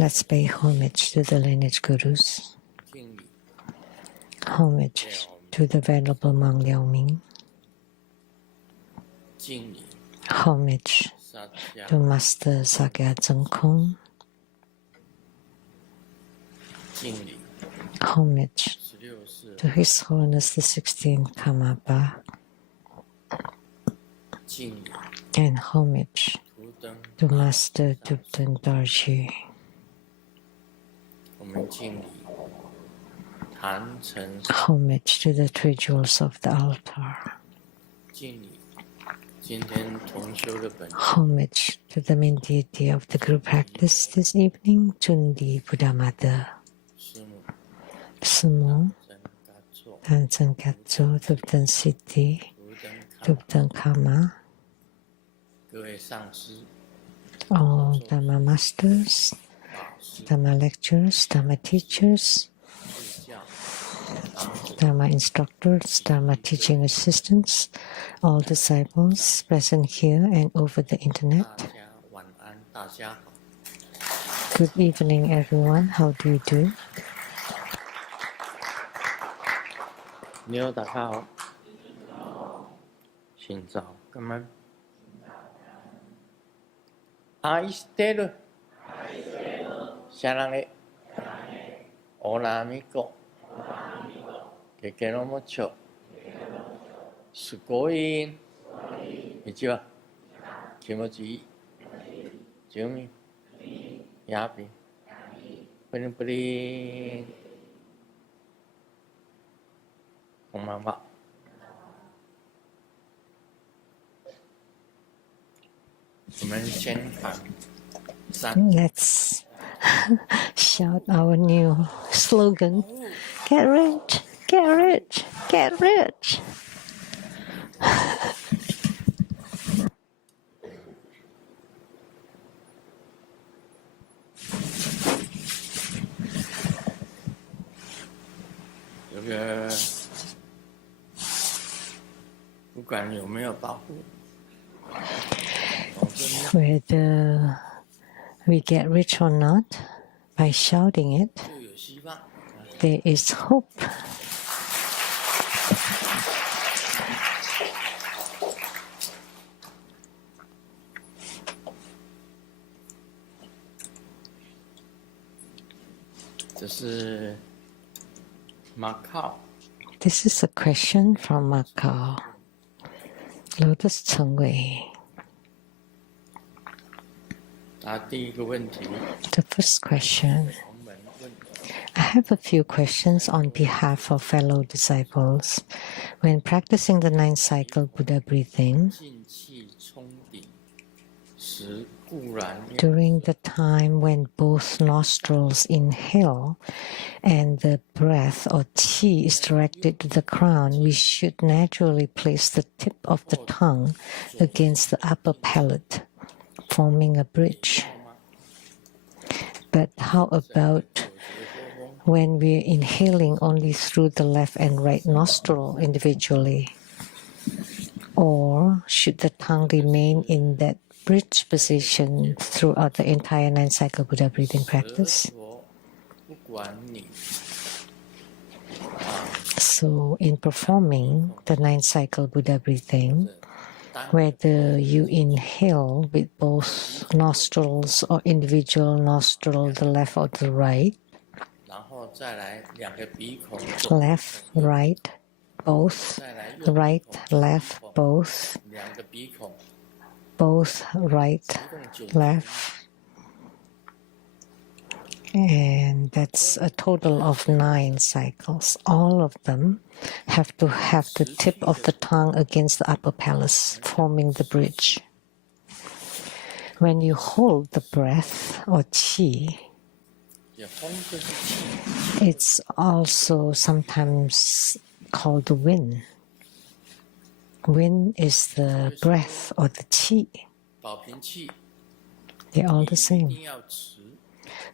Let's pay homage to the lineage gurus. Homage to the Venerable Monk Liao Ming. Homage to Master Sakya Zhengkong. Homage to His Holiness the 16th Karmapa. And homage to Master Dubten Dorji. Homage to the three jewels of the altar. Homage to the main deity of the group practice this evening, Chundi Buddha Mother. Sumo, Tansen Katso, Dubten Siddhi, Dubten Karma. All Dharma masters, Dharma lecturers, Dharma teachers, Dharma instructors, Dharma teaching assistants, all disciples present here and over the internet. Good evening, everyone. How do you do? 你好，大家好。先早，干嘛？愛してる。シャラネ。オラミコ。ケケロモチョ。すごい。一は。気持ちいい。住民。やび。プリンプリン。こんばんは。Let's shout our new slogan. Get rich, get rich, get rich. Whether we get rich or not, by shouting it, there is hope. This is a question from Macau. Lotus Chengwei. The first question. I have a few questions on behalf of fellow disciples. When practicing the 9th cycle Buddha breathing, during the time when both nostrils inhale and the breath or qi is directed to the crown, we should naturally place the tip of the tongue against the upper palate, forming a bridge. But how about when we're inhaling only through the left and right nostril individually? Or should the tongue remain in that bridge position throughout the entire 9th cycle Buddha breathing practice? So in performing the 9th cycle Buddha breathing, whether you inhale with both nostrils or individual nostril, the left or the right, left, right, both, right, left, both, right, left, and that's a total of 9 cycles. All of them have to have the tip of the tongue against the upper palate, forming the bridge. When you hold the breath or qi, it's also sometimes called the wind. Wind is the breath or the qi. They're all the same.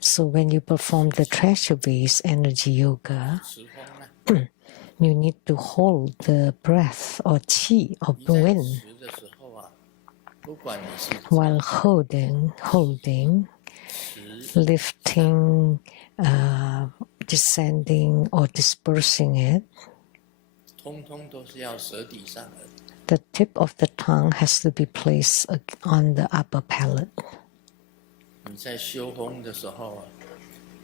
So when you perform the treasure-based energy yoga, you need to hold the breath or qi of the wind. While holding, lifting, descending, or dispersing it, 通通都是要舌底上的。 the tip of the tongue has to be placed on the upper palate. 你在修风的时候啊，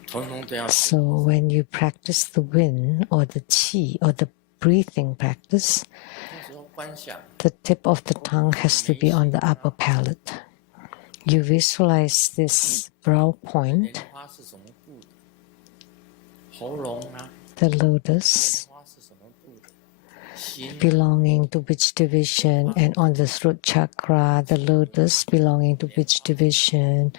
通通都要。 So when you practice the wind or the qi or the breathing practice, 那时候观想， the tip of the tongue has to be on the upper palate. You visualize this brow 莲 point, 花是什么部的？喉咙啊， the lotus, 莲花是什么部的？心 belonging to which division, and on the throat chakra, the lotus belonging to which division,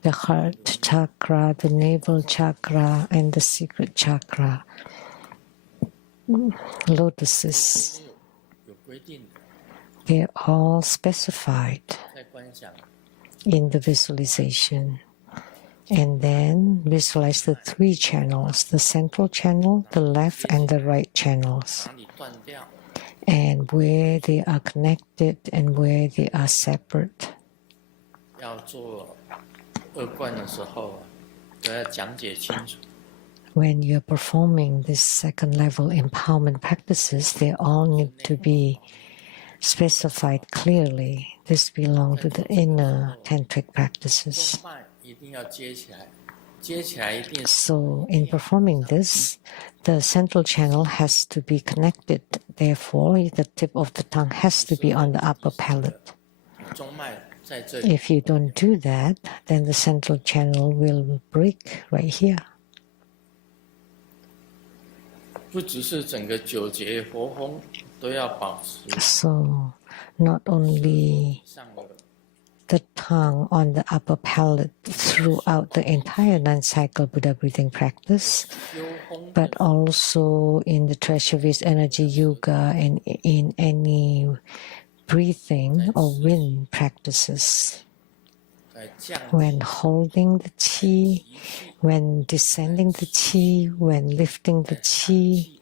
the heart chakra, the navel chakra, and the secret chakra. Lotuses, 有规定的， they're all specified 在观想。 in the visualization. And then visualize the three channels, the central channel, the left and the right channels, 哪里断掉， and where they are connected and where they are separate. 要做二观的时候啊，都要讲解清楚。 When you're performing this second level empowerment practices, they all need to be specified clearly. This belongs to the inner tantric practices. 中脉一定要接起来，接起来一定是 So in performing this, the central channel has to be connected. Therefore, the tip of the tongue has to be on the upper palate. 中脉在这里。 If you don't do that, then the central channel will break right here. 不只是整个九节佛风都要保持 So not only 上颚， the tongue on the upper palate throughout the entire nine-cycle Buddha breathing practice, 修风 but also in the Treasuries Energy Yoga and in any breathing or wind practices. 在降 When holding the qi, when descending the qi, when lifting the qi,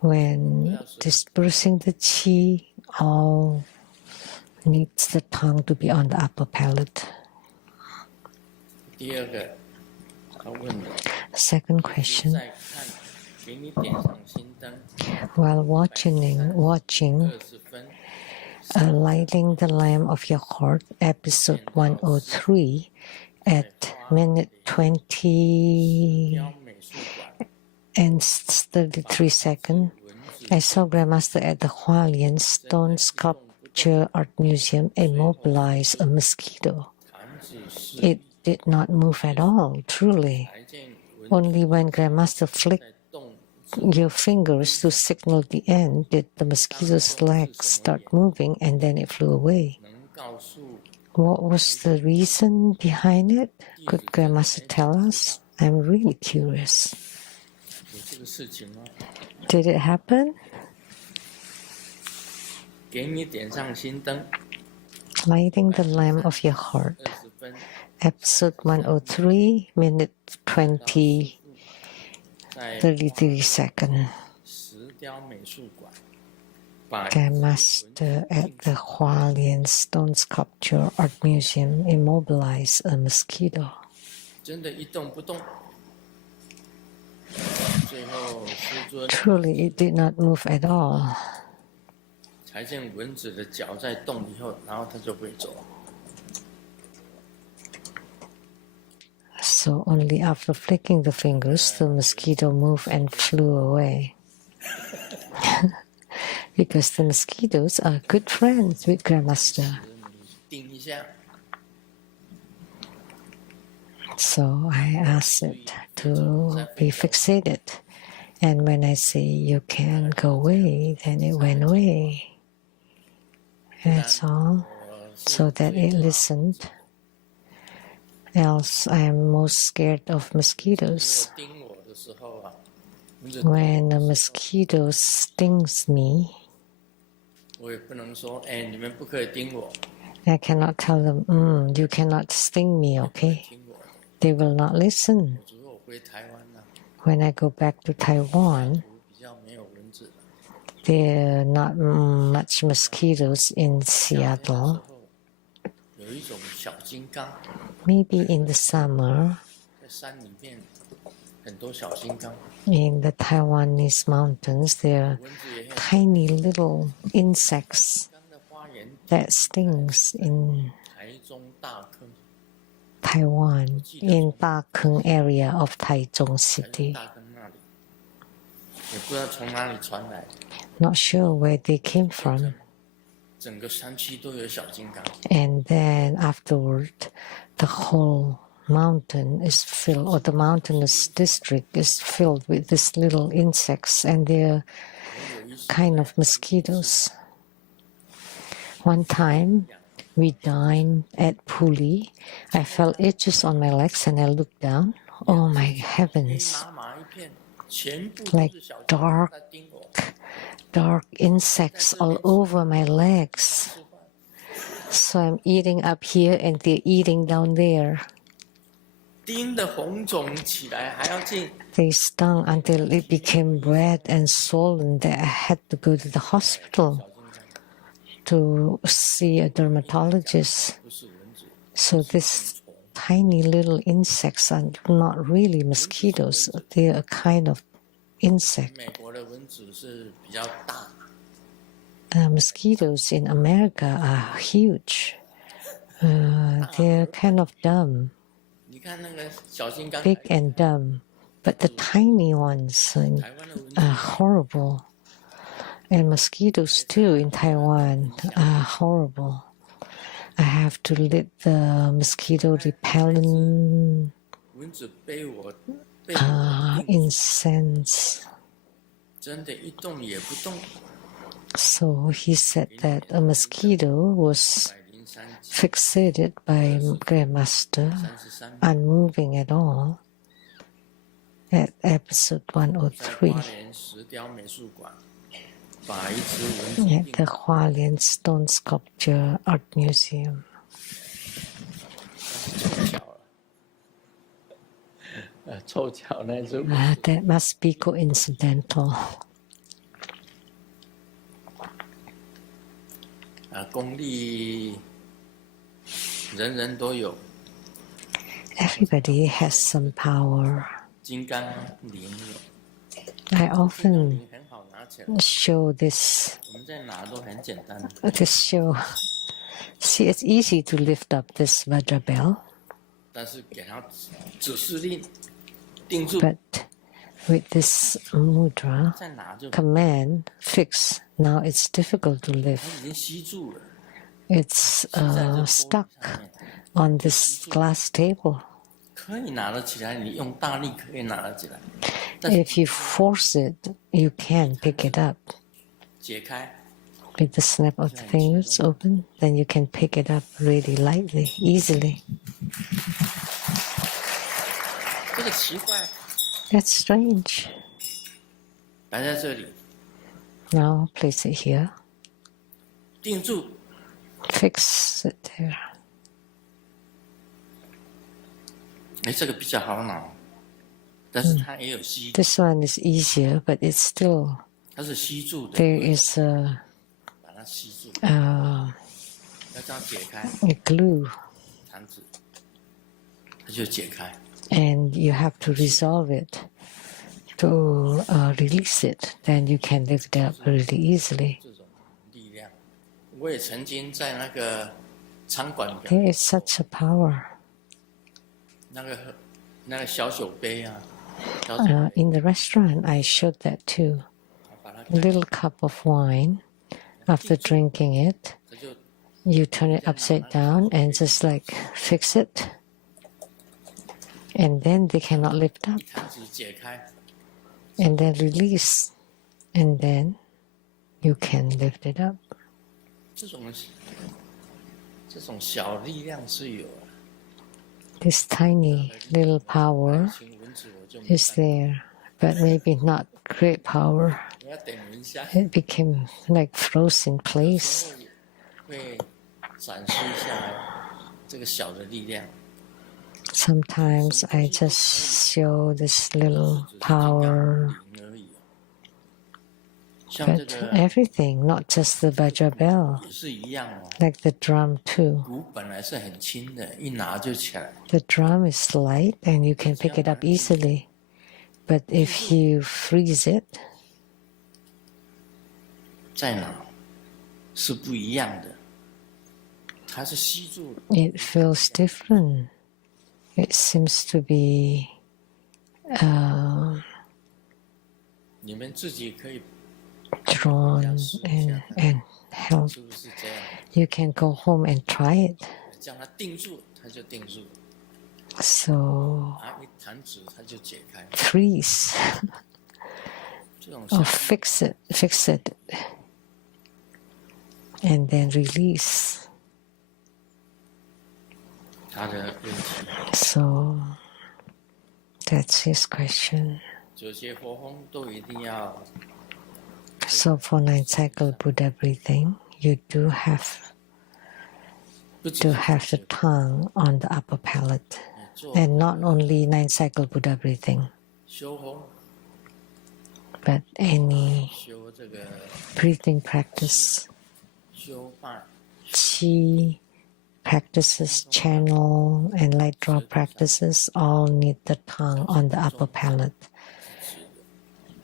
when dispersing the qi, all needs the tongue to be on the upper palate. 第二个他问的， Second question, 再看，给你点上心灯， while watching 20分， Lighting the Lamp of Your Heart, episode 103, at minute 20雕美术馆 and 33 seconds. I saw Grandmaster at the Hualien Stone Sculpture Art Museum immobilize a mosquito. 弹指是 It did not move at all, truly. 台见文 Only when Grandmaster flicked 在动， your fingers to signal the end did the mosquito's legs start moving, and then it flew away. 能告诉 What was the reason behind it? Could Grandmaster tell us? I'm really curious. 有这个事情吗？ Did it happen? 给你点上心灯， Lighting the lamp of your heart. 20分， Episode 103, minute 20, 在 33 seconds. 石雕美术馆，把 Grandmaster at the Hualien Stone Sculpture Art Museum immobilized a mosquito. 真的一动不动。最后师尊 Truly, it did not move at all. 才见蚊子的脚在动以后，然后它就会走。 So only after flicking the fingers, the mosquito moved and flew away. Because the mosquitoes are good friends with Grandmaster. 定一下， So I asked it to be fixated. And when I say you can go away, then it went away. That's all. 我 So that it listened. Else I am most scared of mosquitoes. 叮我的时候啊，蚊子 When a mosquito stings me, 我也不能说，哎，你们不可以叮我， I cannot tell them, you cannot sting me, okay? 叮我。 They will not listen. 如果我回台湾呢， When I go back to Taiwan, 比较没有蚊子的。 there are not much mosquitoes in 夏天的时 Seattle. 候有一种小金刚， Maybe in the summer, In the Taiwanese mountains, there are tiny little insects that stings in Taiwan, in Dakeng area of Taichung City. Not sure where they came from. And then afterward, the whole mountain is filled, or the mountainous district is filled with these little insects, and they're kind of mosquitoes. One time, we dined at Puli. I felt itches on my legs and I looked down. Oh my heavens! Like dark insects all over my legs. So I'm eating up here and they're eating down there. They stung until it became red and swollen that I had to go to the hospital to see a dermatologist. So these tiny little insects are not really mosquitoes. They are a kind of insect. Mosquitoes in America are huge. They're kind of dumb, big and dumb. But the tiny ones are horrible. And mosquitoes too in Taiwan are horrible. I have to lit the mosquito repellent incense. So he said that a mosquito was fixated by Grandmaster, unmoving at all, at episode 103 at the Hualien Stone Sculpture Art Museum. That must be coincidental. Everybody has some power. I often show this show. See, it's easy to lift up this Vajra bell, but with this mudra, command, fix, now it's difficult to lift. It's stuck on this glass table. If you force it, you can pick it up. With the snap of the fingers open, then you can pick it up really lightly, easily. That's strange. Now place it here. Fix it there. This one is easier, but it's still, there is a glue, and you have to resolve it to release it. Then you can lift it up really easily. There is such a power. In the restaurant, I showed that too. A little cup of wine. After drinking it, you turn it upside down and just like fix it. And then they cannot lift up. And then release. And then you can lift it up. This tiny little power is there, but maybe not great power. It became like frozen in place. Sometimes I just show this little power 像这 But 个 everything, not just the Baja bell, 也是一样哦。 like the drum too. 鼓本来是很轻的，一拿就起来。 The drum is light and you can pick it up easily. But if you freeze it, 在哪是不一样的，它是吸住， it feels different. It seems to be 你们自己可以 drawn and held. 是不是这样？ You can go home and try it. 将它定住，它就定住， So 一弹指它就解开。 freeze 这种 or fix it, and then release. 他的问题， So that's his question. 九节佛风都一定要 So for 9 cycle Buddha breathing, you do have 不只 to 是 have the tongue on the upper palate. 做 And not only 9 cycle Buddha breathing, 修风， but any 修这个 breathing practice, 修脉， qi practices, channel, and light draw practices all need the tongue on the upper palate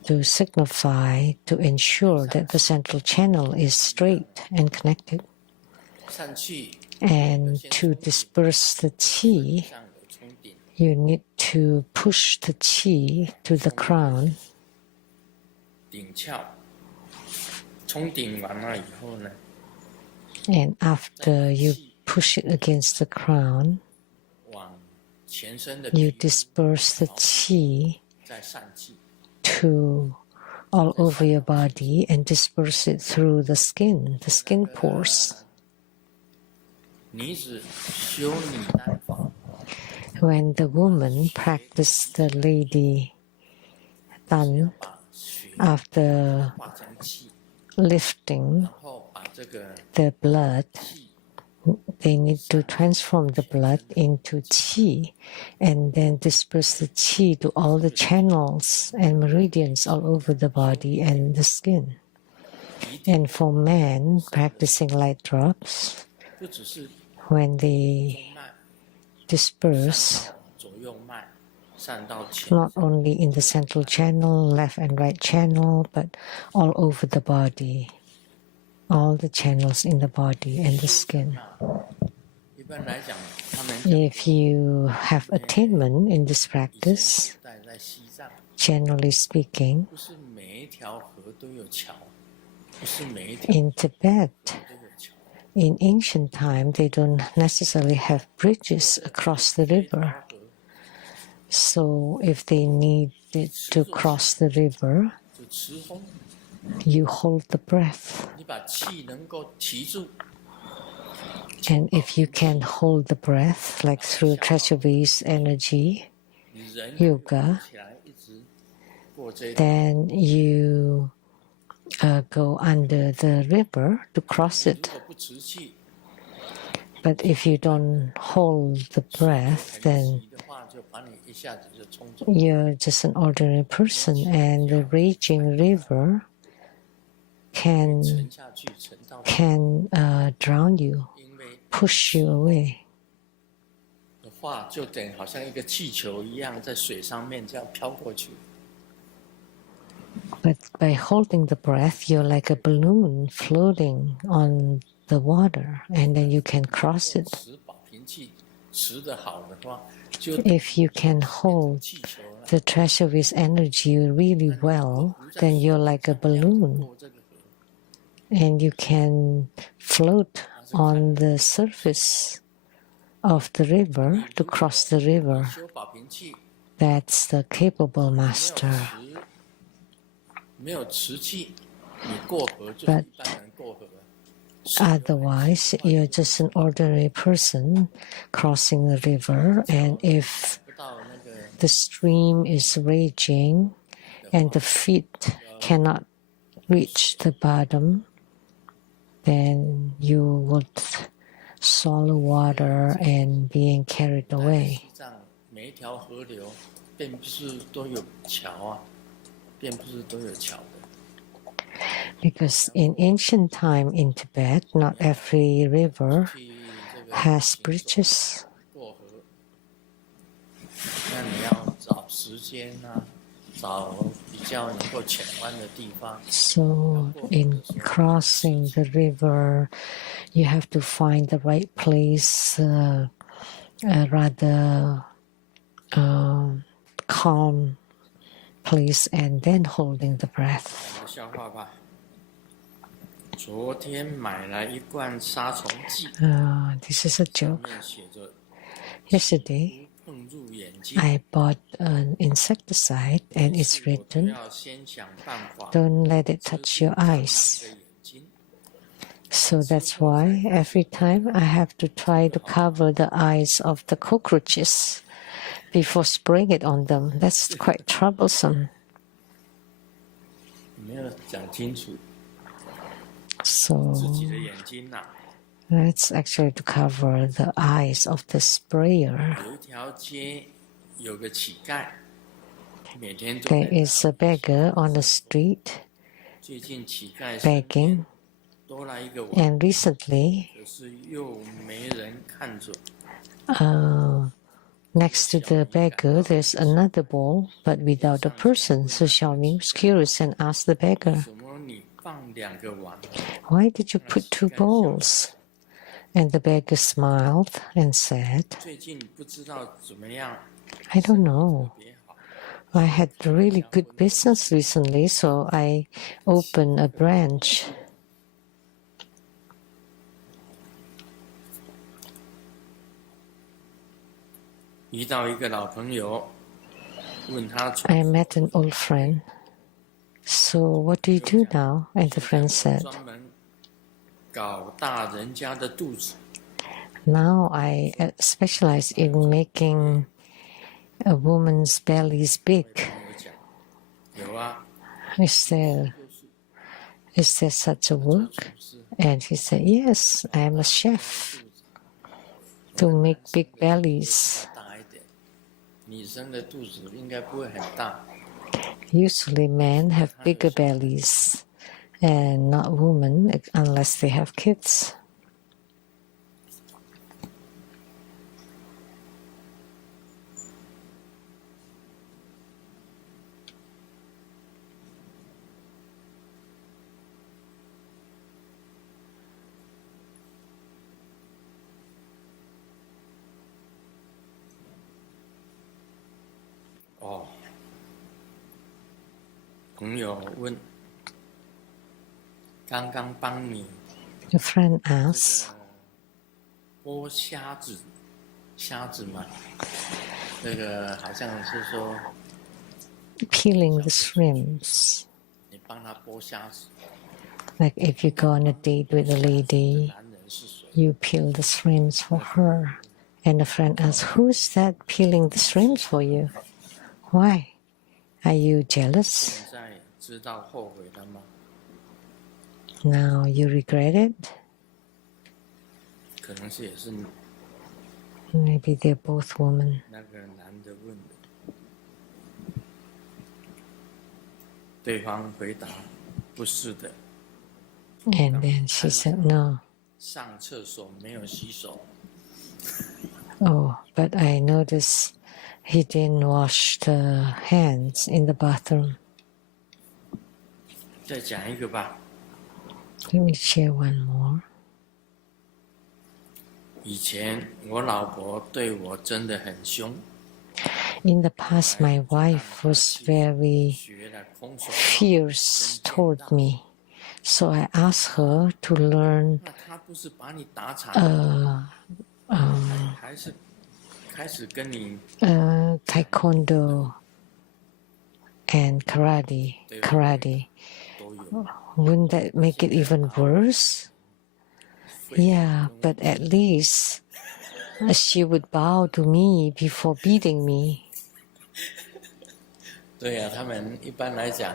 to signify, to ensure that the central channel is straight and connected. 散气 And to disperse the qi, 上有冲顶， you need to push the qi to the crown. 顶窍，冲顶完了以后呢， And after you push it against the crown, 往全身的 you 皮肤 disperse the qi 再散气， to all over your body and disperse it through the skin pores. 女子修女丹法， When the woman practiced the lady dan 把血 after 化成气， lifting 然后把这个 the blood, 气 they need to transform the blood into qi and then disperse the qi to all the channels and meridians all over the body and the skin. And for men practicing light drops, 不只是 when they 中脉 disperse, 到左右脉，散到前 not only in the central channel, left and right channel, but all over the body, all the channels in the body and the skin. 一般来讲，他们 If you have attainment in this 以前 practice, 古代在西藏， generally speaking, 不是每一条河都有桥，不是每一条 in Tibet, 都有桥。 in ancient time, they don't necessarily have bridges across the river. So if they needed to cross the river, 就持风， you hold the breath. 你把气能够提住， And if you can hold the breath, like through Treasury's energy 你人 yoga, 起来一直过这一 then you go under the river to cross 如 it. 果不持气， But if you don't hold the breath, 很 then 急的话，就把你一下子就冲走。 you're just an ordinary person, and the raging river 沉 can 下去，沉到 drown you, 因为 push you away. 的话，就等好像一个气球一样，在水上面这样飘过去。 But by holding the breath, you're like a balloon floating on the water, and then you can cross it. 持保平气，持得好的话，就 If you can hold 气球了。 the treasury's energy really well, then you're like a balloon, 过这个河， and you can float on the surface of the river to cross the river. 修保平气， That's the capable master. 没有持气，你过河就是 But 一般人过河。 Otherwise, you're just an ordinary person crossing the river, and if 不到那个 the stream is raging and the feet cannot reach the bottom, then you would swallow water and being carried away. 西藏每一条河流，并不是都有桥啊，并不是都有桥的。Because in ancient time in Tibet, not every river 去这个 has bridges. 过河，那你要找时间啊，找比较能够潜弯的地方。 So in crossing the river, you have to find the right place, a rather calm place, and then holding the breath. 我们消化吧。昨天买了一罐杀虫剂， This is a 上 joke. 面写着 Yesterday, 碰入眼睛， I bought an insecticide, and 但 it's 是我都 written, 要先想办法 don't let it 遮 touch 住 your 蟑螂 eyes. 的眼睛。 So that's why every time I have to try to cover the eyes of the cockroaches before spraying it on them. That's quite troublesome. 没有讲清楚 So 自己的眼睛呐、 that's actually to cover the eyes of the sprayer. 有一条街有个乞丐，每天都 There 在 is a 那。 beggar on the street 最近乞丐身边 begging, 多来一个网， and recently, 可是又没人看准。 next to the beggar, there's another bowl, but without a person. So Xiaoming was curious and asked the beggar, 怎么你放两个网？ why did you put two bowls? And the beggar smiled and said, 最近不知道怎么样， I don't know. 特别好。 I had really good business recently, so I opened a branch. 遇到一个老朋友，问他从 I met an old friend. So what do you do now? And the friend said, 专门搞大人家的肚子。 now I specialize in making a woman's bellies big. 我讲有啊， Is there such a work? And he said, yes, I am a chef to make big bellies. 大一点。女生的肚子应该不会很大。 Usually men have bigger bellies and not women unless they have kids. Oh. 哦，朋友问，刚刚帮你 A friend 这 asks, 个剥虾子，虾子嘛，这个好像是说 peeling the shrimps. 你帮他剥虾子， Like if you go on a date with a lady, 男人是谁？ you peel the shrimps for her. And a friend asks, who's that peeling the shrimps for you? Why? Are you jealous? 现在知道后悔了吗？ Now you regret it? 可能是也是 Maybe they're both women. 那个男的问的，对方回答不是的， And then she said, no. 上厕所没有洗手。 Oh, but I noticed he didn't wash the hands in the bathroom. 再讲一个吧。 Let me share one more. 以前我老婆对我真的很凶， In the past, my wife was very 学了空手道。 fierce toward me. So I asked her to learn 那她不是把你打惨， 还是开始跟你 taekwondo and karate. 都有？ Wouldn't that make it even worse? Yeah, but at least she would bow to me before beating me. 对呀、他们一般来讲，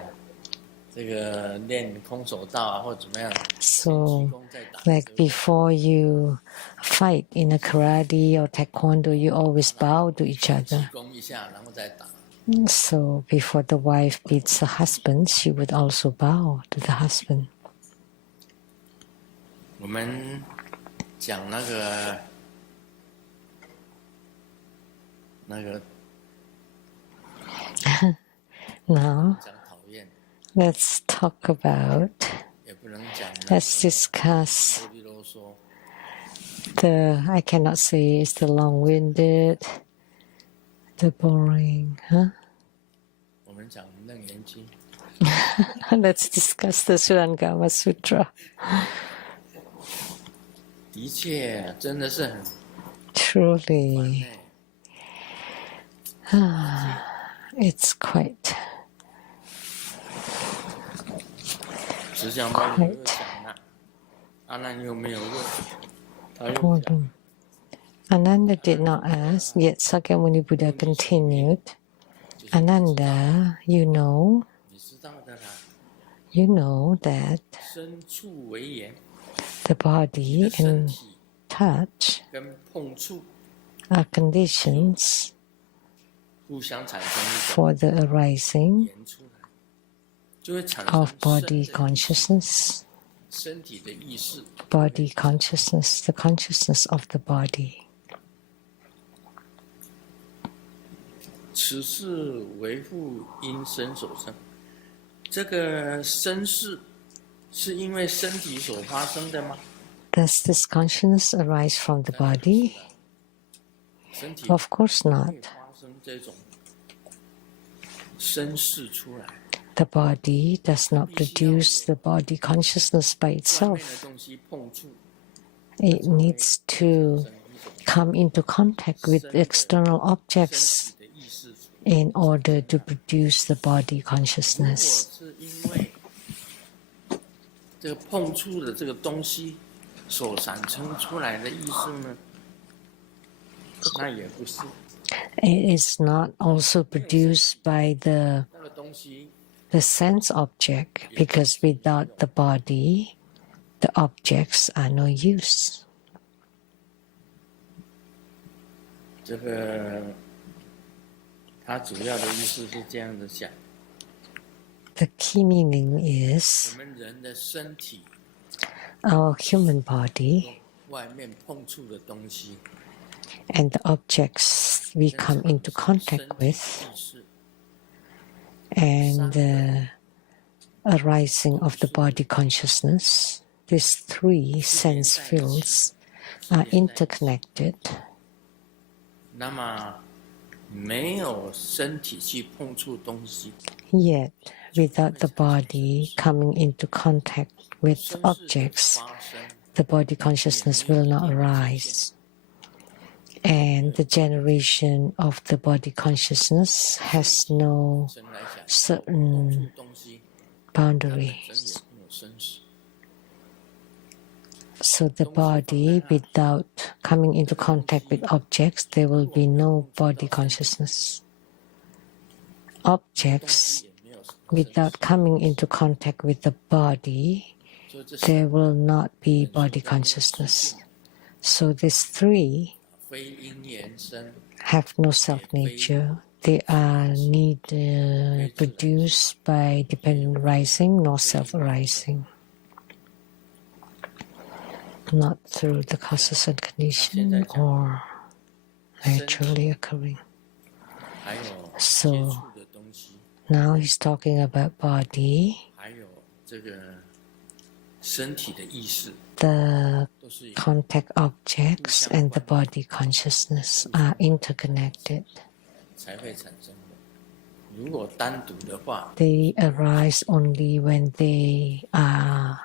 这个练空手道啊，或怎么样， So, 先鞠躬再打。 like before you fight in a karate or taekwondo, you always bow to each 鞠 other. 躬一下，然后再打。 So before the wife beats the husband, she would also bow to the husband. 我们讲那个 Now 讲讨厌， let's talk about, 也不能讲 let's discuss 啰里啰嗦。 I cannot say it's the long-winded, the boring, huh? 我们讲楞严经， Let's discuss the Surangama Sutra. 的确真的是很 Truly, 烦 it's quite 释迦牟尼又讲了，阿难又没有问，他又讲， boredom. Ananda did not ask, yet Sakyamuni Buddha continued, Ananda, you know 你知道的啦， that 身处为言， the body 身 and 体 touch 跟碰触 are conditions 互相产生一种 for the arising 言出来，就会产 of 生 body 身的 consciousness, 身体的意识， body consciousness, the consciousness of the body. 此事为复因身所生。这个身世是因为身体所发生的吗？ Does this consciousness arise from the body? 身体 Of course 不 not. 会发生这种身世出来， The body does not produce the body consciousness by 外面的 itself. 东西碰触， It needs to come into contact with external 身 objects 体的意识出来。 in order to produce the body 如果 consciousness. 是因为这个碰触的这个东西所产生出来的意识呢，那也不是。 It is not also produced by 那个东西 the sense object, because without the body, the objects are no use. 这个它主要的意思是这样的讲： The key meaning 我 is 们人的身体 our human body 外面碰触的东西， and the objects we come into contact 身体 with 的意识 and the arising of the body consciousness, these three sense fields are interconnected. 那么没有身体去碰触东西， Yet, without the body coming into contact with 身世的 objects, 发生 the body consciousness will not arise. And the generation of the body consciousness has no 真来讲，碰 certain 触东西，它本身 boundaries. 也没有生死。 So the body, without coming into contact with objects, there will be no body consciousness. Objects, 也没有什么 without coming into contact with the body, 所以这 there will not be body consciousness. So these three 非因缘生， have no self-nature. They are neither produced by dependent arising nor self-arising. Not through the causes and condition or naturally occurring. 还有接 So 触的东西， now he's talking about body. 还有这个身体的意识， The 都是 contact objects and the body consciousness are interconnected. 才会产生的。如果单独的话， They arise only when they are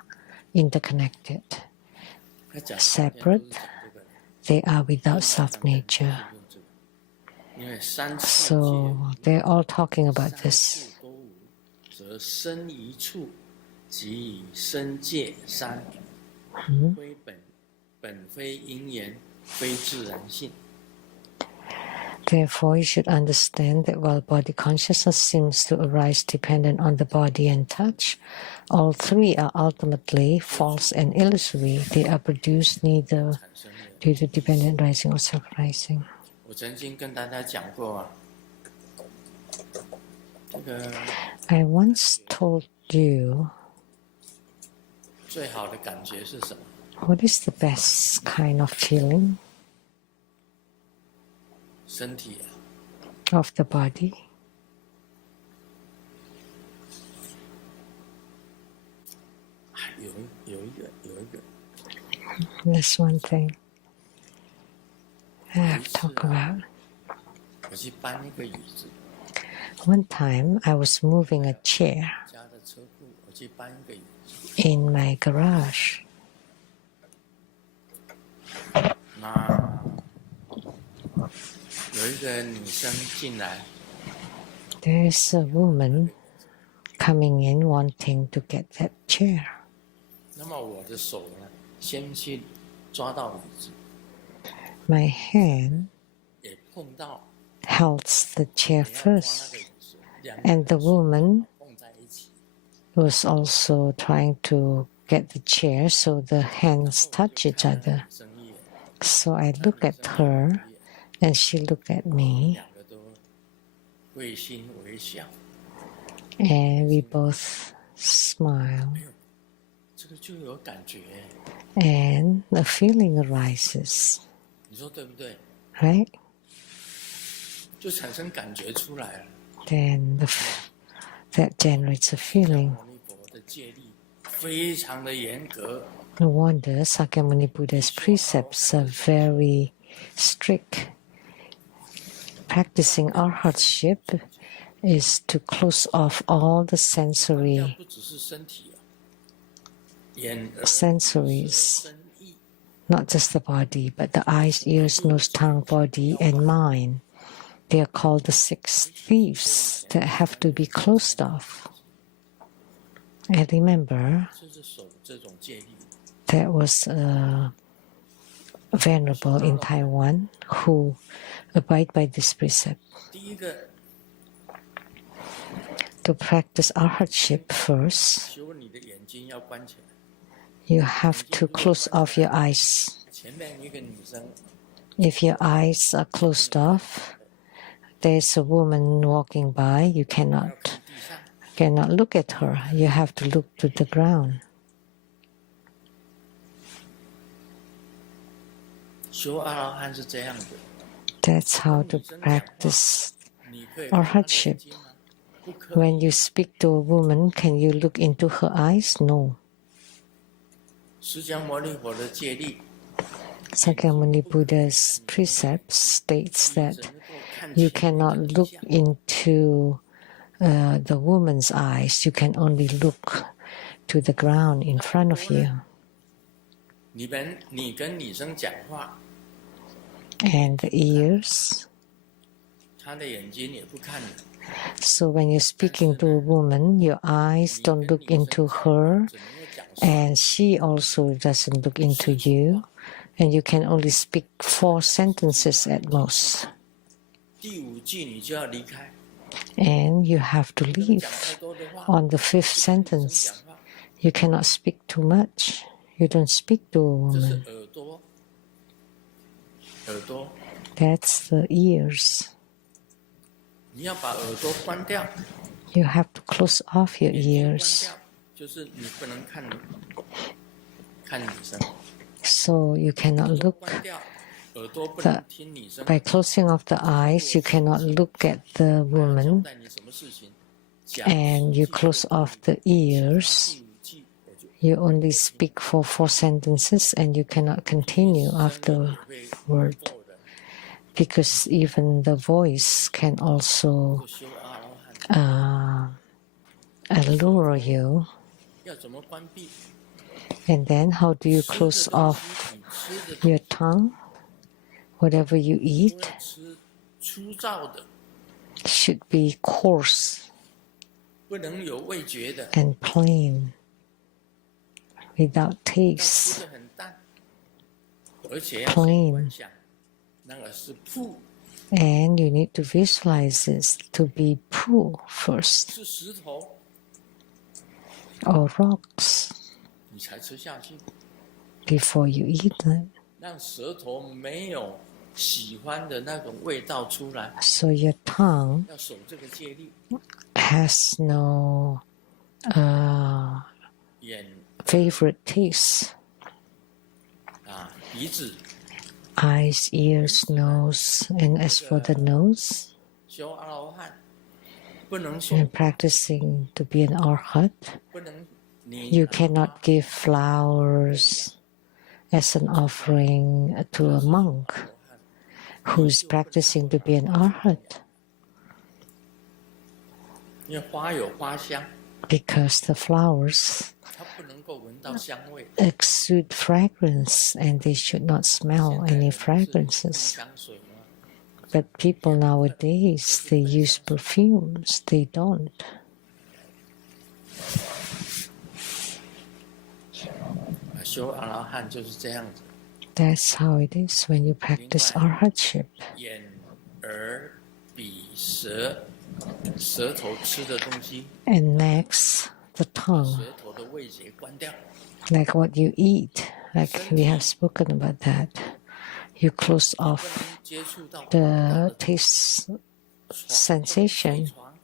interconnected. 他讲 Separate, 这个， they are without self-nature. 因为三处 So they're all talking about 三 this. 处都无，则身一处，即以身界三，非本非因缘，非自然性。 Therefore, you should understand that while body consciousness seems to arise dependent on the body and touch, all three are ultimately false and illusory. They are produced neither 产生的。 due to dependent rising or self-rising. 我曾经跟大家讲过啊，这个 I once told you 最好的感觉是什么？ What is the best kind of feeling 身体啊， of the body? 有一个， That's one thing I have to talk about. 我去搬一个椅子， One time I was moving a chair 家的车库，我去搬一个椅子， in my garage. 那有一个女生进来， There's a woman coming in wanting to get that chair. 那么我的手呢，先去抓到椅子， My hand 也碰到 held the chair 也要抓那 first, 个椅子，两 and 个 the woman 碰在一起， was also trying to get the chair, so the hands touch each other. 生意， So I look at her, and she looked at me, 两个都会心微笑， and we both smile, 这个就有感觉， and a feeling arises, 你说对不对？ right? 就产生感觉出来了。 Then that generates a feeling. 牟尼佛的戒律非常的严格， No wonder Sakyamuni Buddha's precepts are very strict. Practicing arhatship is to close off all the 关掉 sensory 不只是身体啊，眼、耳、 sensories, 舌、身、意， not just the body, but the eyes, ears, nose, tongue, body, and mind. They are called the six thieves that have to be closed off. I remember 就是守这种戒律。 there was a venerable in Taiwan who abide by this precept. 第一个 To practice arhatship first, 修你的眼睛要关起来。 you have to close off your eyes. 前面一个女生， If your eyes are closed off, there's a woman walking by, you 要看地上， cannot look at her. You have to look to the ground. 修阿罗汉是这样的。 That's how to practice 你可以看她的眼睛吗？不可以。 When you speak to a woman, can you look into her eyes? No. 释迦牟尼佛的戒律， Sakyamuni Buddha's precept states 只 that 能够看 you 前面 cannot 的 look 相 into the woman's eyes. You can only look to the ground in front of you. 你跟女生讲话， And the ears. 她的眼睛也不看你。 So when you're speaking to a woman, your eyes don't look into her, 只能够讲 and she also doesn't look into you, and you can only speak 4 sentences at most. 第五句你就要离开。 And you have to 讲 leave 太多的话， on the 5th 讲 sentence. 话， You cannot speak too much. You don't speak to a 这是 woman. 耳朵，耳朵， That's the ears. 你要把耳朵关掉， You have to close off your 眼睛关 ears. 掉，就是你不能看女生， So you cannot 耳朵 look. 关掉，耳朵不能听女生 By closing off the eyes, you cannot look at the 交 woman, 代你什么事情，讲 and you close off the ears. 第五句我就 You only speak for 4 sentences, and you cannot continue 声音也 afterward, 会诱人， because even the voice can also 就修阿罗汉， allure you. 要怎么关闭？ And then, how do you 吃 close 的东西 off 你吃的 your tongue? Whatever you 都 eat 要吃粗糙的， should be coarse 不能有味觉的， and plain, without 要吃 taste. 的很淡，而且要 Plain 观想，那个是铺， And you need to visualize this to be poo first, 是石头， or rocks, 你才吃下去。 before you eat them. 让舌头没有喜欢的那种味道出来， So your tongue 要守这个戒律。 has no 眼 favorite taste. 鼻子 eyes, ears, nose, and as for the nose, 修阿罗汉不能说 and practicing to be an arhat, 不能你 you cannot give flowers as an offering to a monk who is practicing to be an arhat, 因为花有花香， because the flowers 它不能够闻到香味。 exude fragrance and they should not smell any 是 fragrances. 香水吗？ But people nowadays, they use perfumes. They don't. 修阿罗汉就是这样子。 That's how it is when you practice arhatship. 眼、耳、鼻、舌，舌头吃的东西， And next, the tongue, 舌头的味觉关掉。 like what you eat, like we have spoken about that. You close 不 off 能接触到 the taste 床 sensation. 睡床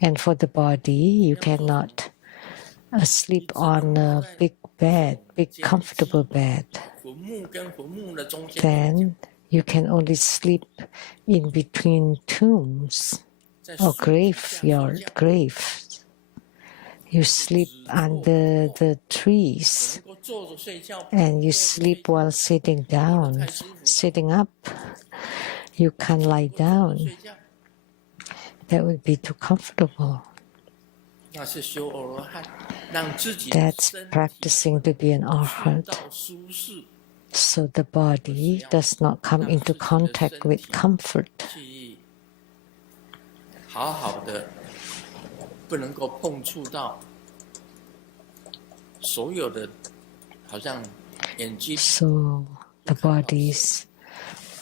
And for the body, you cannot sleep on a big bed, big comfortable bed. 坟墓跟坟墓的中间， Then you can only sleep in between tombs 在 or 树底下睡 graveyard 觉 graves. You sleep under the trees 能够坐着睡觉， and you sleep while sitting down. Sitting up, you can't lie 坐着 down. 睡觉， That would be too comfortable. 那是修阿罗汉，让自己的 That's 身体 practicing to be an 触 arhat. 到舒适， So the body does not come into contact with comfort. 去好好的，不能够碰触到所有的，好像眼睛、 So the body's,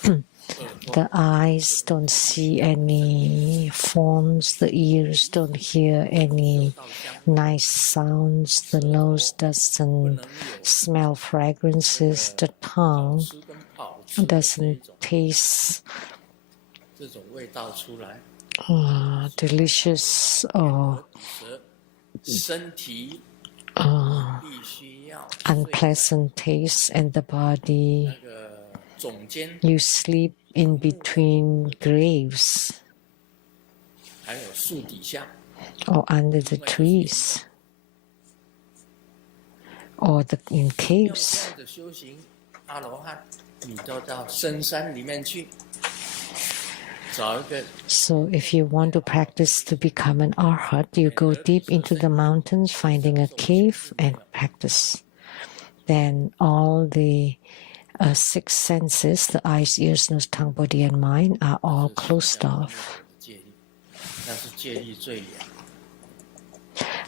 the eyes don't see any forms, the ears don't hear any nice sounds, the nose doesn't smell fragrances, the tongue 吃跟跑吃的这 doesn't 种 taste 这种味道出来， delicious or 舌身体 必须要 unpleasant taste, and the body, 那个总监 you sleep in between graves 还有树底下， or under the trees or in 用 caves. 这样的修行，阿罗汉，你都到深山里面去，找一个 So if you want to practice to become an arhat, you go deep into the mountains, finding a cave and practice. Then all the six senses, the eyes, ears, nose, tongue, body, and mind, are all closed off. 戒律，那是戒律最严。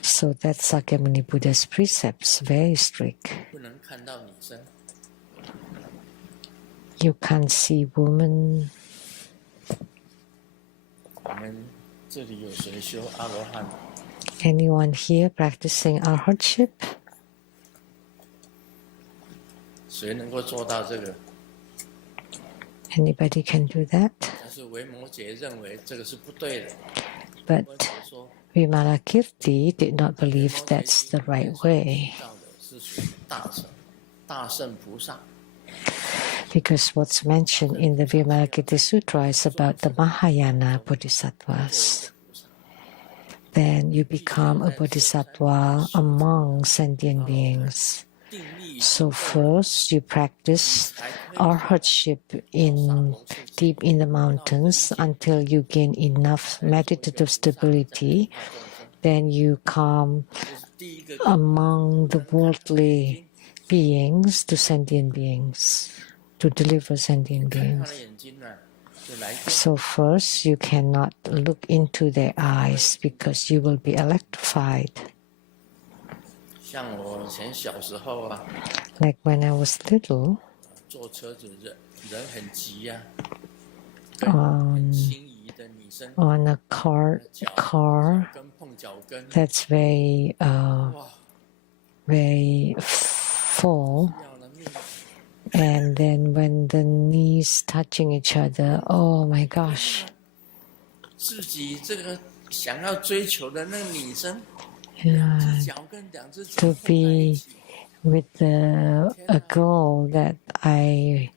So that's Sakyamuni Buddha's precepts, very strict. 不能看到女生， You can't see women. 我们这里有谁修阿罗汉？ Anyone here practicing arhatship? 谁能够做到这个？ Anybody can do that. 但是维摩诘认为这个是不对的。 But 维摩诘说， Vimalakirti did not believe that's the right way. 到的是属于大乘、大圣菩萨。 Because what's mentioned in the Vimalakirti Sutra is about the Mahayana Bodhisattvas. Then you become a bodhisattva among sentient beings. 定力 So first you practice arhatship deep in the mountains until you gain enough meditative stability. Then you come 第一个 among the worldly beings to sentient beings, to deliver sentient 看他 beings. 的眼睛呢，就来电。 So first you cannot look into their eyes because you will be electrified. 像我以前小时候啊， Like when I was little, 坐车子人很急呀、on 心仪的女生， on a car 脚跟碰脚跟， that's very 哇， very full, 要了命！ and then when the knees touching each other, oh my gosh, 自己这个想要追求的那个女生， yeah, 脚跟两只脚 to 碰在一 be 起， with a girl that I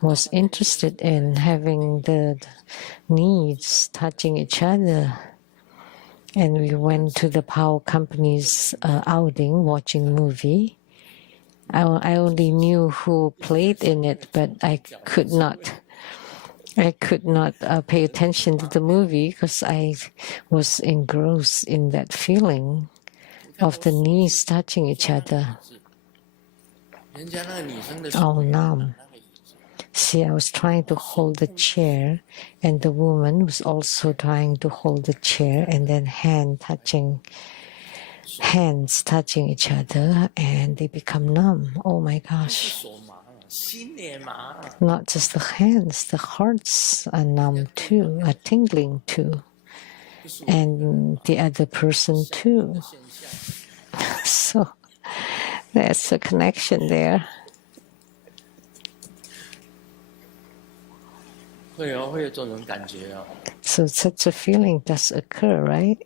was interested in, having the knees touching each other. And we went to the power company's outing, watching movie. I only knew who played in it, but I could not pay attention to the movie because I was engrossed in that feeling of the knees touching each other. All numb. See, I was trying to hold the chair, and the woman was also trying to hold the chair, and then hands touching each other, and they become numb. Oh my gosh. Not just the hands, the hearts are numb too, are tingling too. And the other person too. So there's a connection there. So such a feeling does occur, right?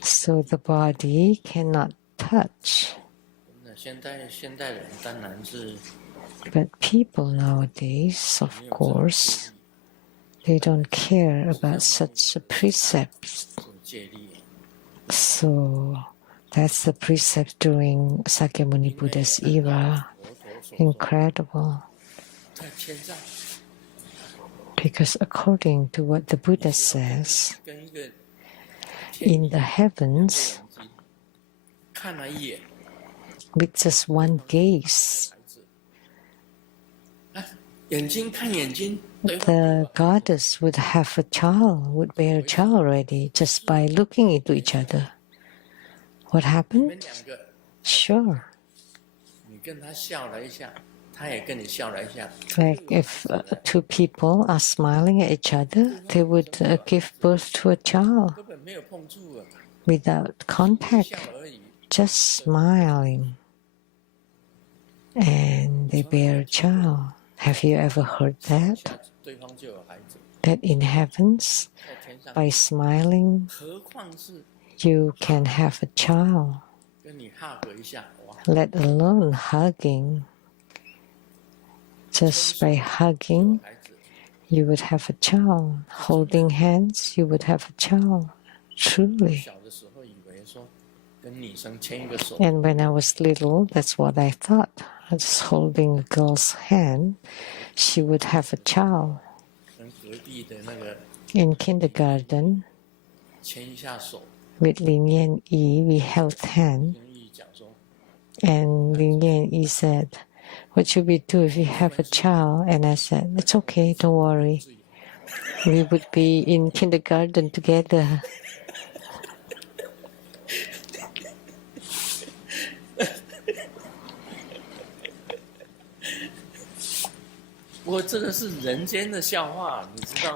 So the body cannot touch. But people nowadays, of course, they don't care about such a precept. So that's the precept during Sakyamuni Buddha's era. Incredible. Because according to what the Buddha says, in the heavens, with just one gaze, the goddess would have a child, would bear a child already just by looking into each other. What happened? Sure. Like if two people are smiling at each other, they would give birth to a child without contact, just smiling. And they bear a child. Have you ever heard that? That in heavens, by smiling, you can have a child, let alone hugging. Just by hugging, you would have a child. Holding hands, you would have a child. Truly. And when I was little, that's what I thought. I was holding a girl's hand, she would have a child. In kindergarten, with Lin Yan Yi, we held hands. And Lin Yan Yi said, "What should we do if we have a child?" And I said, "It's okay, don't worry. We would be in kindergarten together."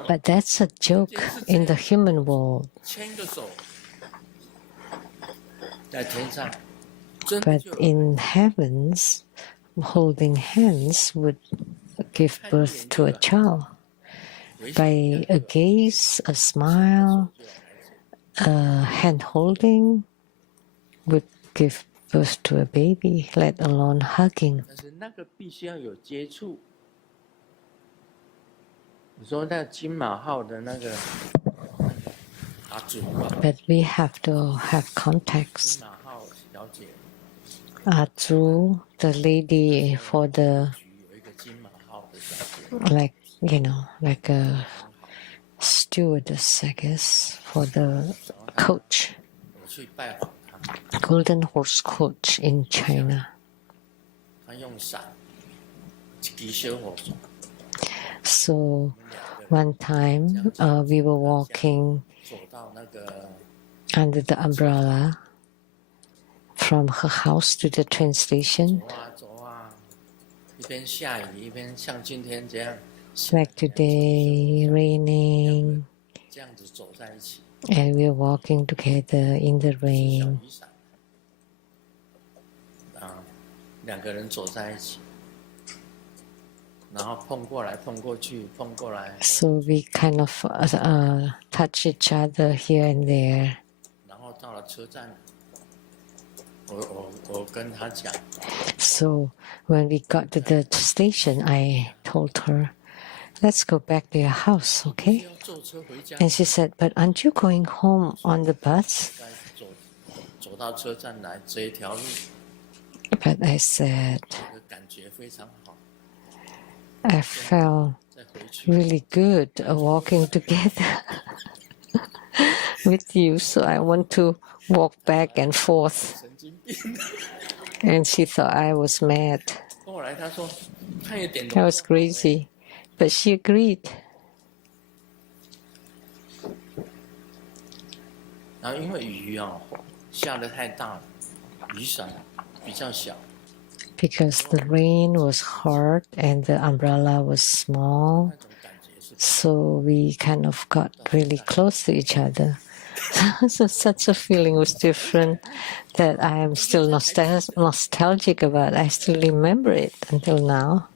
But that's a joke in the human world. But in heavens, holding hands would give birth to a child. By a gaze, a smile, a hand holding would give birth to a baby, let alone hugging. But we have to have contacts. Atsu, the lady for the, like a stewardess, I guess, for the coach, golden horse coach in China. So one time we were walking under the umbrella from her house to the train station. Like today, raining, and we're walking together in the rain. So we kind of touch each other here and there. 我跟他讲， So when we got to the station, I told her, let's go back to your house, 需 okay? 要坐车回家， And she said, but aren't you going home on the bus? 该走到车站来这一条路， But I said, 这个感觉非常好， I felt 再回去 really good walking together with you, so I want to walk back and forth. 神经病。 And she thought I was mad. 后来他说他也点头 I 说 was crazy. But she agreed. 然后因为雨下得太大了，雨伞比较小， Because the rain was hard and the umbrella was small, 那种感觉是 so we kind of got really close to each other. So such a feeling was different that I am still nostalgic about. I still remember it until now.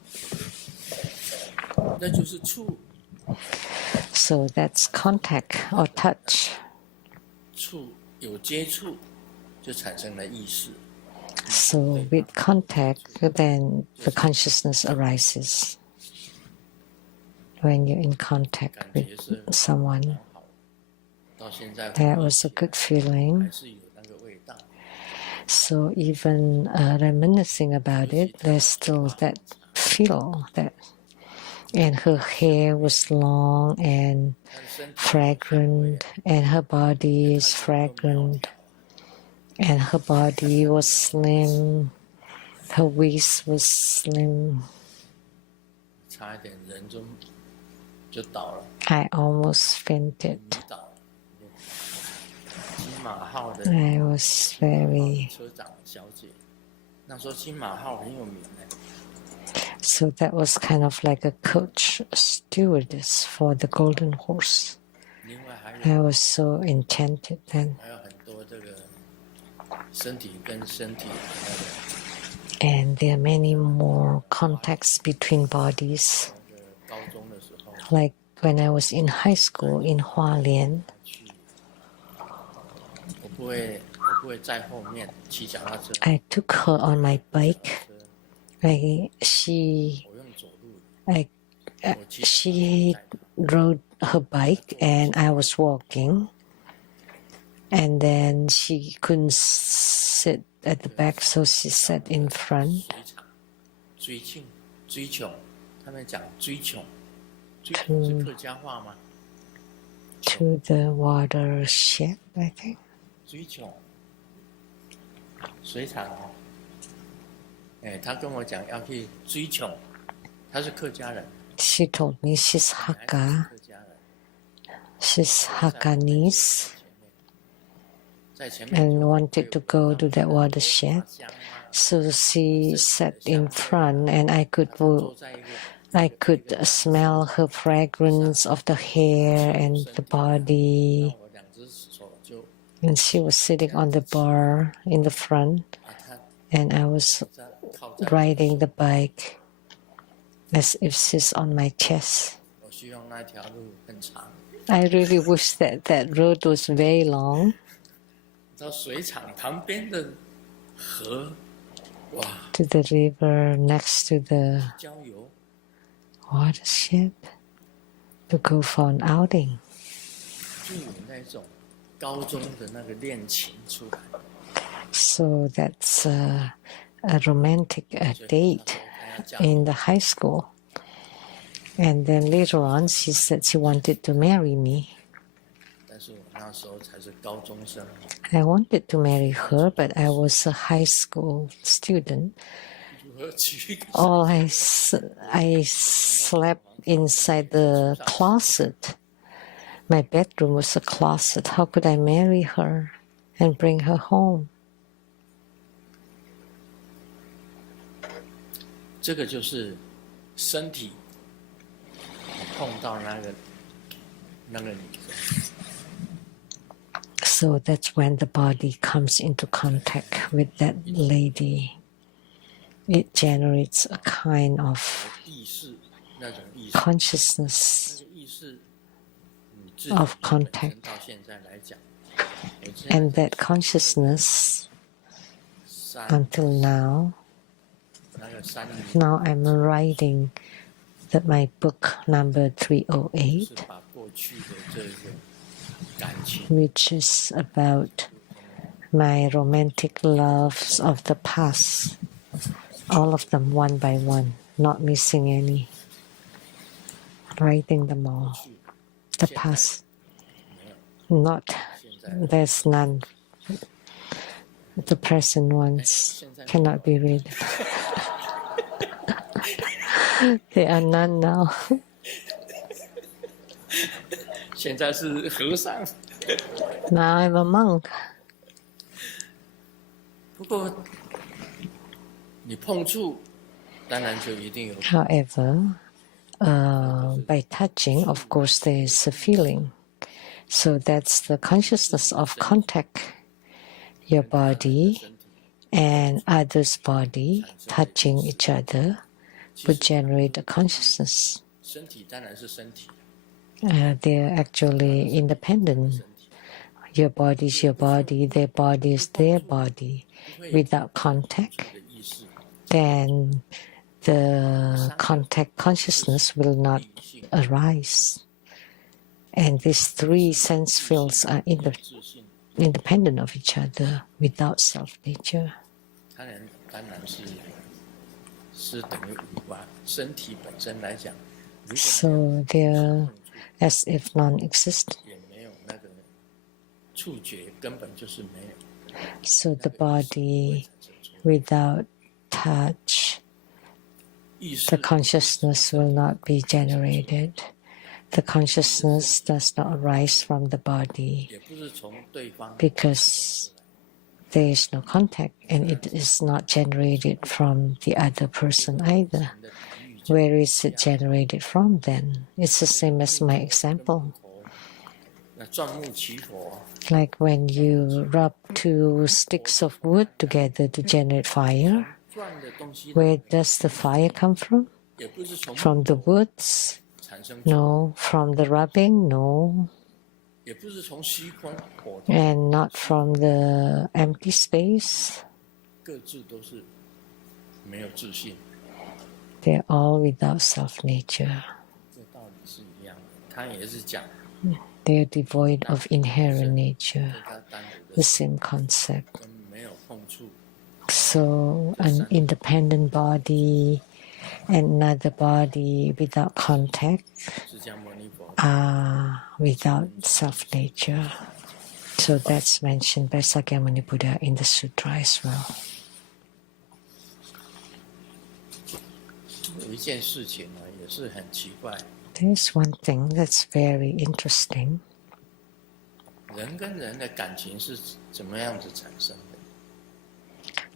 那就是触， So that's contact or touch. 触有接触就产生了意识， So with contact, then the consciousness arises. When you're in contact 感觉 with 是 someone, 蛮好的。到现在 that was a good feeling. 还是有那个味道。 So even reminiscing about it, there's still that feel that. And her hair was long and 他的身体 fragrant, and her body is fragrant, and her body was slim. Her waist was slim. 差一点人就倒了， I almost fainted. 迷倒了。金马号的 I was very. 车长小姐，那时候金马号很有名的。 So that was kind of like a coach stewardess for the Golden Horse. 另外还 I 有 was so enchanted then. 还有很多这个身体跟身体的那个 And there are many more contacts between bodies. 高中的时候 Like when I was in high school in Hualien, 去，我不会在后面骑脚踏车， I took her on my bike. She 我用走路的， she rode her bike and I was walking. And then she couldn't sit at the back, so she sat in front. 水场追求，他们讲追求，追求是客家话吗？ To the watershed, I think. 追求水产哦，哎，他跟我讲要去追求，他是客家人， She told me she's 还是 Hakka, 客家人， she's Hakkanese, 在前面 and 就 wanted to go to that watershed. 香啊， So she sat in front, and I 坐在一个 could smell her fragrance of the hair and the body. 我两只手就 And she was sitting on the bar in the front, 他 and I was 在靠在， riding the bike as if she's on my chest. 我希望那条路很长， I really wish that that road was very long. 到水厂旁边的河，哇， To the river next to the 郊游， watershed to go for an outing. 就有那种高中的那个恋情出来。 So that's a romantic date in the high school. And then later on, she said she wanted to marry me. 但是我那时候才是高中生， I wanted to marry her, but I was a high school student. 如何娶？ I slept inside the closet. My bedroom was a closet. How could I marry her and bring her home? 这个就是身体碰到那个女生， So that's when the body comes into contact with that lady. It generates a kind of 意识那种意识， consciousness 那个意识，你自己 of 本 contact. 身到现在来讲，我现在 And that consciousness until now. 那个3 Now I'm writing my book number 308, 是把过去的这个感情 which is about my romantic loves of the past, all of them one by one, not missing any, writing them all. The past, not, there's none. The present ones cannot be read. There are none now. 现在是和尚。 Now I'm a monk. 不过你碰触，当然就一定有。 However, by touching, of course, there is a feeling. So that's the consciousness of contact. Your body and others' body touching each other would generate a consciousness. 身体当然是身体， They're actually independent. Your body is your body, their body is their body. Without contact, 的意识 then the contact consciousness will not arise. And these three sense fields are 自信， independent of each other without self-nature. 当然是等于无啊。身体本身来讲，如果 So they're as if non-existent. 也没有那个触觉，根本就是没有。 So the body without touch, 意 the 识 consciousness will not be generated. The consciousness does not arise from the body 也不是从对方 because there is no contact and it is not generated from the other person either. 的比喻 Where is it generated from then? It's the same as my example. 那钻木取火， Like when you rub two sticks of wood together to generate fire, 钻的东西 where does the fire come from? 也不是从 From the woods? 产生， No. From the rubbing? No. 也不是从虚空火， And not from the empty space? 各自都是没有自信。 They're all without self-nature. 这道理是一样的。他也是讲， They're devoid of inherent nature. 对他单独 The 的 same concept. 跟没有碰触， So an independent body and another body without contact 释迦牟尼佛 are without self-nature. So that's mentioned by Sakyamuni Buddha in the sutra as well. 有一件事情呢，也是很奇怪， There's one thing that's very interesting. 人跟人的感情是怎么样子产生的？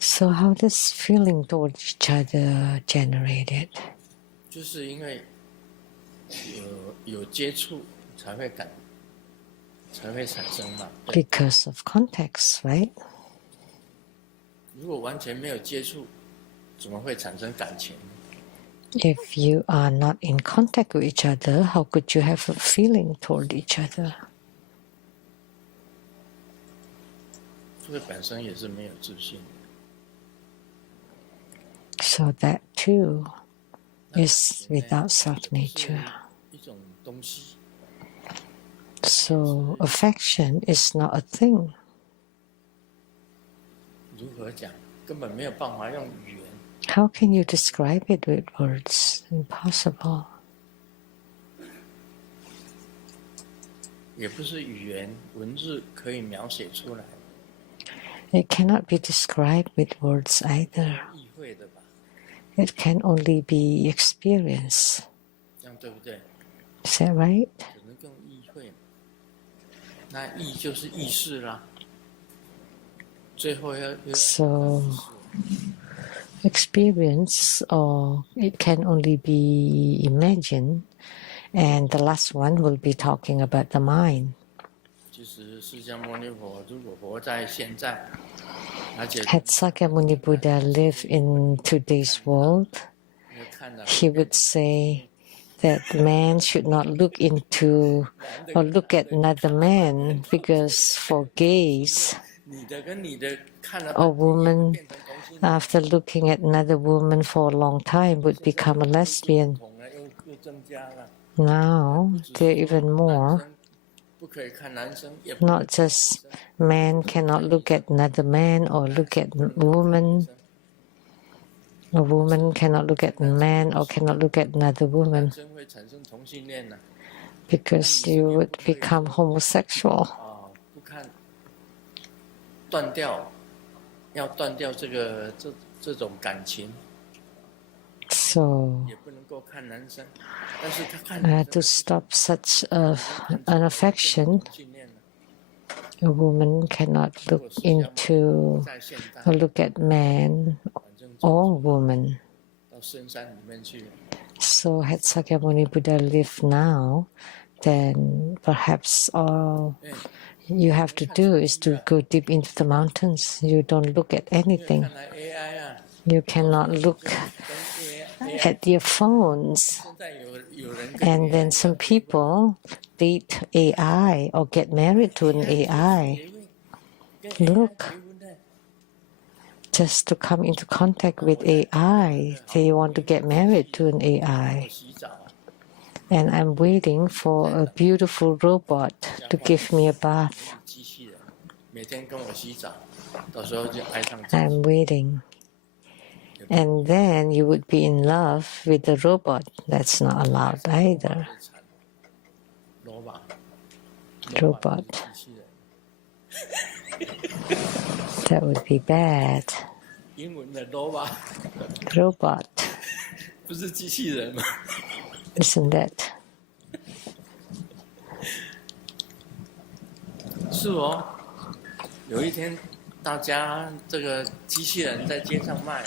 So how does feeling towards each other generated? 就是因为有接触才会产生嘛。对， Because of contacts, right? 如果完全没有接触，怎么会产生感情？ If you are not in contact with each other, how could you have a feeling toward each other? 这个本身也是没有自信的。 So that too is without self-nature. 一种东西， So affection is not a thing. 如何讲，根本没有办法用语言。 How can you describe it with words? Impossible. 也不是语言文字可以描写出来， It cannot be described with words either. 意会的吧？ It can only be experienced. 这样对不对？ Is that right? 只能用意会，那意就是意识啦。最后要 So experience, or it can only be imagined, and the last one will be talking about the mind. 其实释迦牟尼佛如果活在现在，而且 Had Sakyamuni Buddha lived in today's world, 没有看到 he would say that man should not look into or look at another man, because for gaze, A woman, after looking at another woman for a long time, would become a lesbian. Now, there are even more. Not just man cannot look at another man or look at woman. A woman cannot look at a man or cannot look at another woman because you would become homosexual. So, to stop such an affection, a woman cannot look at man or woman. So, had Sakyamuni Buddha lived now, then perhaps all you have to do is to go deep into the mountains. You don't look at anything. You cannot look at your phones. And then some people date AI or get married to an AI. Look, just to come into contact with AI, they want to get married to an AI. And I'm waiting for a beautiful robot to give me a bath. I'm waiting. And then you would be in love with the robot. That's not allowed either. Robot. That would be bad. Robot. Isn't that? 是哦，有一天大家这个机器人在街上卖，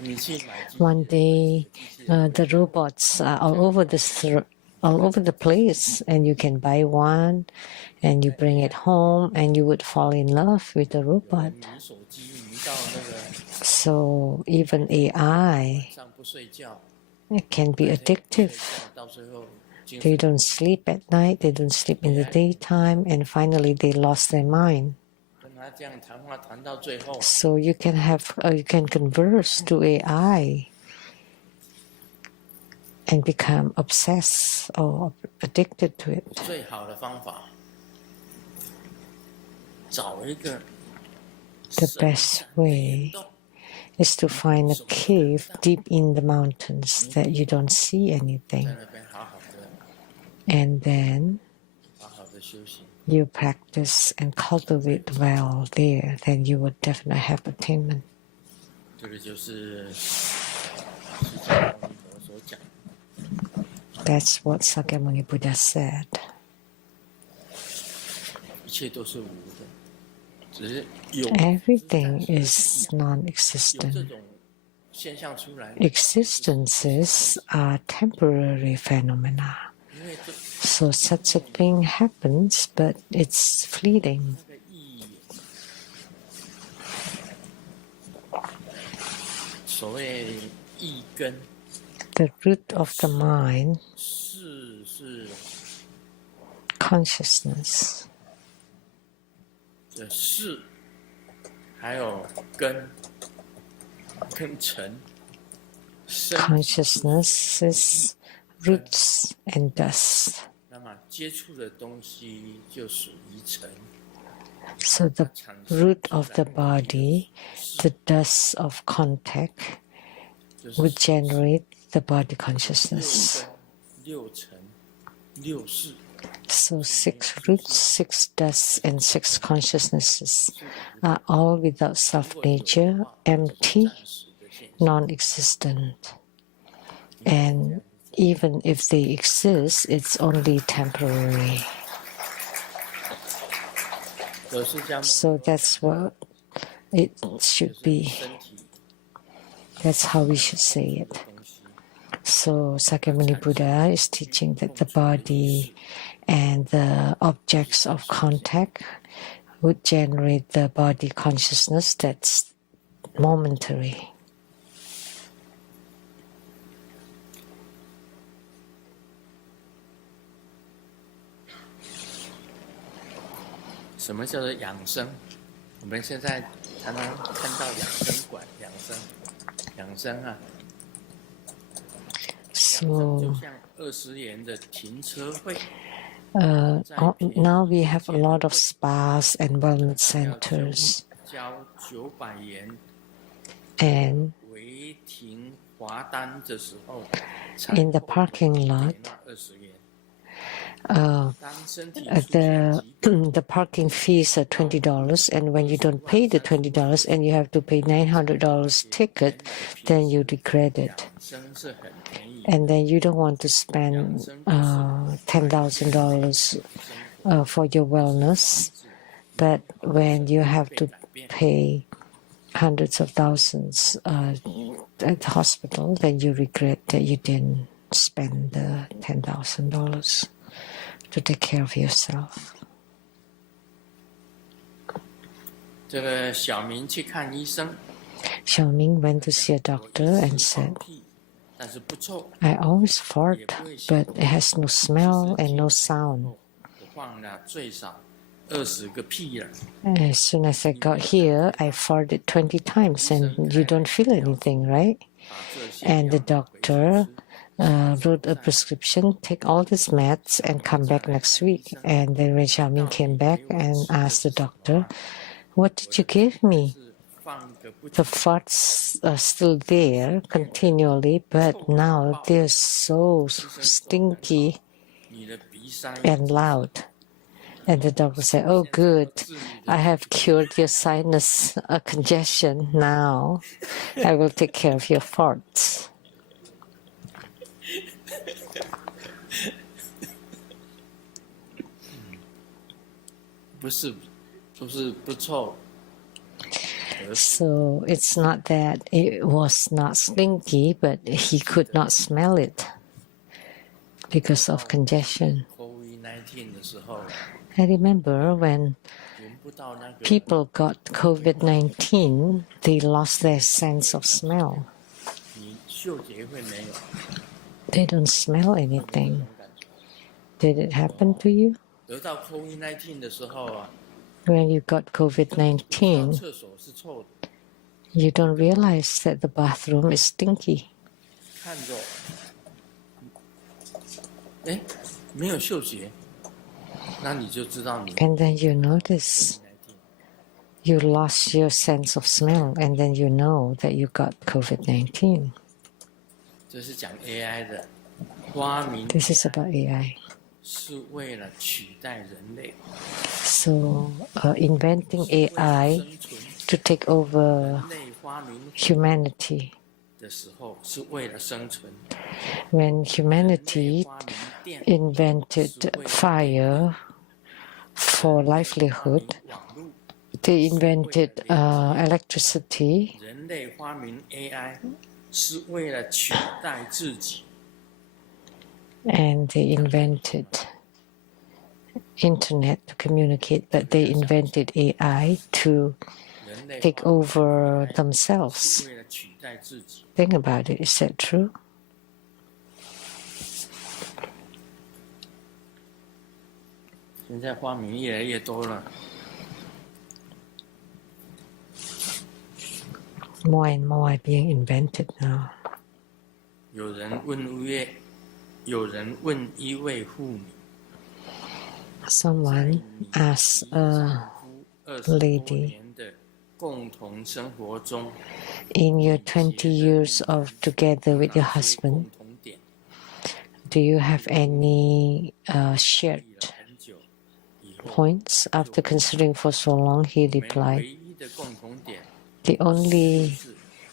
你去买机器人。One day, the robots are all over the place, and you can buy one, and you bring it home, and you would fall in love with the robot. So even AI, it can be addictive. They don't sleep at night, they don't sleep in the daytime, and finally they lost their mind. So you can converse to AI and become obsessed or addicted to it. The best way is to find a cave deep in the mountains that you don't see anything. And then you practice and cultivate well there, then you would definitely have attainment. That's what Sakyamuni Buddha said. Everything is non-existent. Existences are temporary phenomena. So such a thing happens, but it's fleeting. The root of the mind, consciousness. Consciousness is roots and dust. So the root of the body, the dust of contact, would generate the body consciousness. So 6 roots, 6 dusts, and 6 consciousnesses are all without self-nature, empty, non-existent. And even if they exist, it's only temporary. So that's what it should be. That's how we should say it. So Sakyamuni Buddha is teaching that the body and the objects of contact would generate the body consciousness that's momentary. 什么叫做养生？我们现在常常看到养生馆、养生啊，养生就 So 像20元的停车费。 now we have a lot of spas and wellness centers, 交900元 and 违停罚单的时候， in the parking lot, 20元。 当 the parking fees are $20, and when you don't pay the $20 and you have to pay $900 ticket, then you regret it, 生是很便宜， and then you don't want to spend $10,000 for your wellness. But when you have to pay hundreds of thousands at the hospital, then you regret that you didn't spend the $10,000 to take care of yourself. 这个小明去看医生， Xiaoming went to see a doctor and said, 但是不臭， I always fart, but it has no smell and no sound. 我放了最少20个屁了。 As soon as I got here, I farted 20 times, and you don't feel anything, right? And the doctor wrote a prescription, take all these meds and come back next week. And then when Xiaoming came back and asked the doctor, what did you give me? The farts are still there continually, but now they're so stinky 你的鼻塞 and loud. And the doctor said, oh, good. I have cured your sinus congestion now. I will take care of your farts. 不是不臭。 So it's not that it was not stinky, but he could not smell it because of congestion. COVID-19 的时候， I remember when 闻不到那个 people got COVID-19, they lost their sense of smell. 你嗅觉会没有 They don't smell 这 anything. 种感觉。 Did it happen to you? 得到 COVID-19 的时候啊， When you got COVID-19, 厕所是臭的， you don't realize that the bathroom is stinky. 看着，哎，没有嗅觉，那你就知道你 And then you notice you lost your sense of smell, and then you know that you got COVID-19. 这是讲 AI 的发明 This is about AI. 是为了取代人类 So, inventing AI 生存。 to take over 人类发明 humanity. 的时候是为了生存。 When humanity 发明电 invented fire for livelihood, 网络， they invented electricity, 人类发明 AI 是为了取代自己。 and they invented internet to communicate, but they invented AI to 人类 take over 是 themselves. 为了取代自己。 Think about it. Is that true? 现在发明越来越多了， More and more are being invented now. 有人问一位妇女， Someone asked a 20多 lady, 年的共同生活中， in your 20 years of together with your 哪些 husband, 共同点 do you have any shared 历了很久以后， points? After considering for so long, he 我们唯 replied, 一的共同点 the only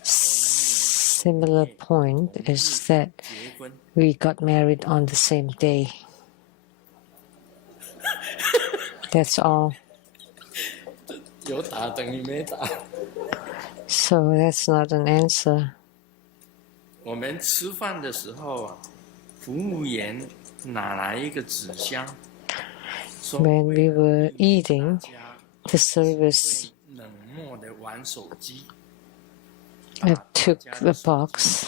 是 similar point is that 结婚。 we got married on the same day. That's all. 有打等于没打。 So that's not an answer. 我们吃饭的时候啊，服务员拿来一个纸箱，说 When 为 we 了 were 避免 eating, 大家 the service 会冷漠的玩手机， took the box,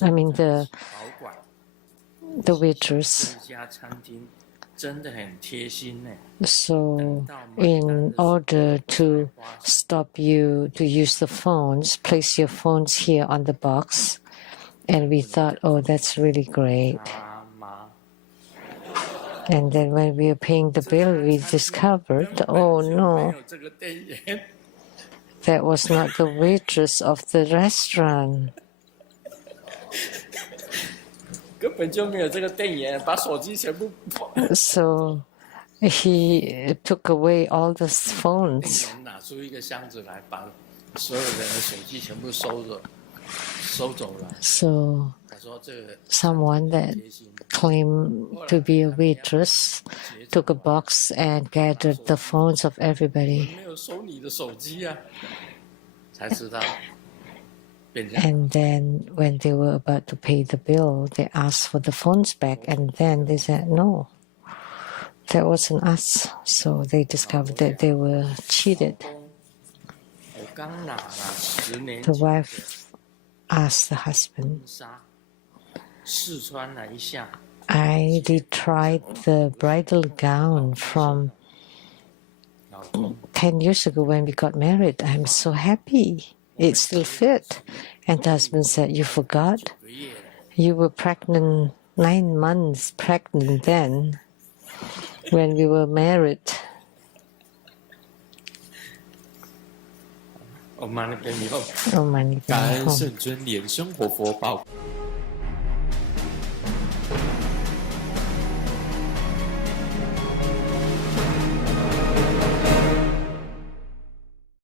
I mean the 保管 waitress 这家餐厅真的很贴心呢。 So, in order to stop you to use the phones, place your phones here on the box. And we thought, oh, that's really great. 他妈 And then when we were paying the bill, we discovered, oh 根本就没 no, 有这个店员， that was not the waitress of the restaurant. 根本就没有这个店员，把手机全部 So he took away all the 店 phones. 员拿出一个箱子来，把所有人的手机全部收走了。 So 他说这个 someone that 贴心， claimed to be a waitress took a box and gathered the phones of everybody. 没有收你的手机啊，才知道变这样。 And then when they were about to pay the bill, they asked for the phones back. And then they said, no, that wasn't us. So they discovered that they were cheated. 我刚拿了10年 The 前的 wife asked the husband, 婚纱，试穿了一下， I retried the bridal gown from 老公 10 years ago when we got married. I'm so happy. It still fit. And the husband said, you forgot? 9个月了， You were pregnant, 9 months pregnant then, when we were married. 我妈那边以后， Oh, my 感恩 God. 圣尊莲生活佛宝。